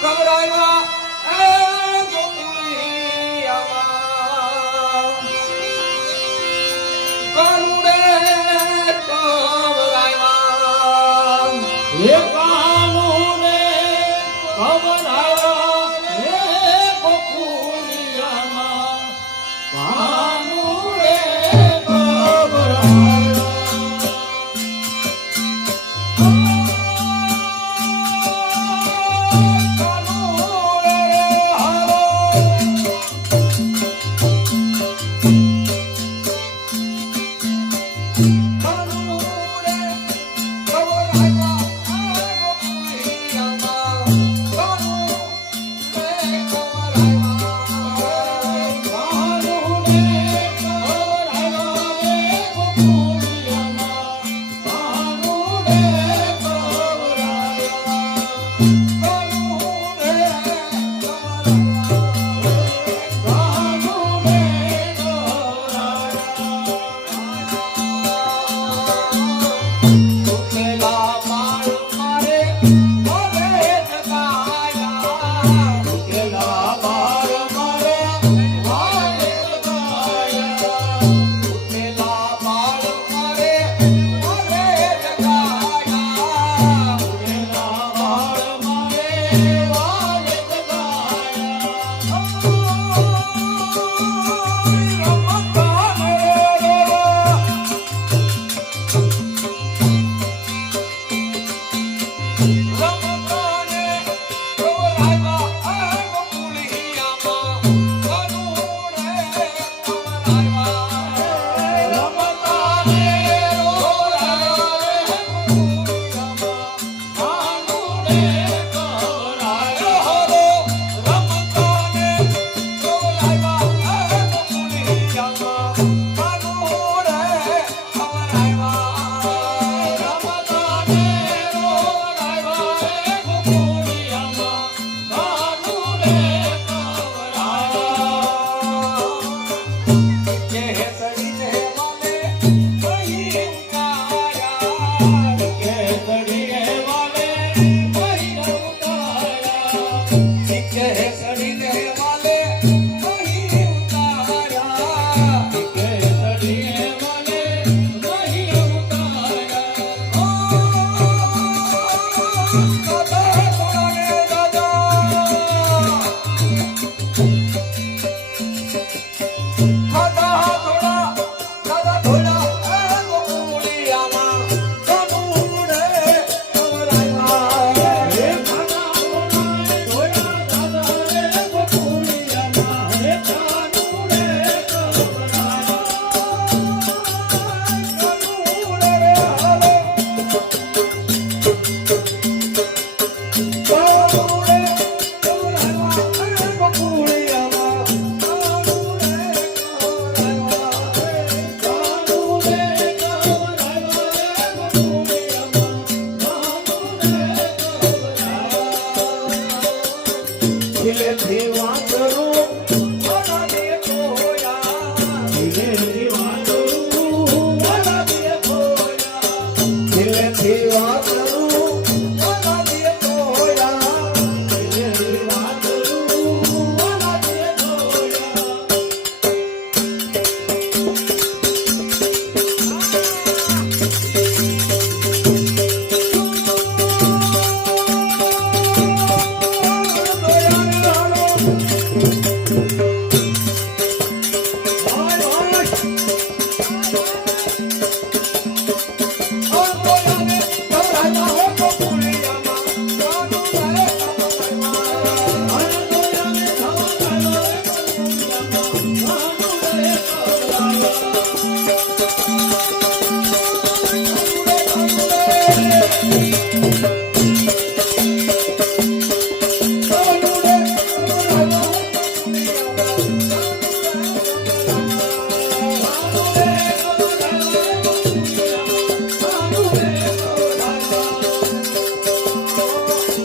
岡村相馬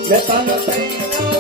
Let me know.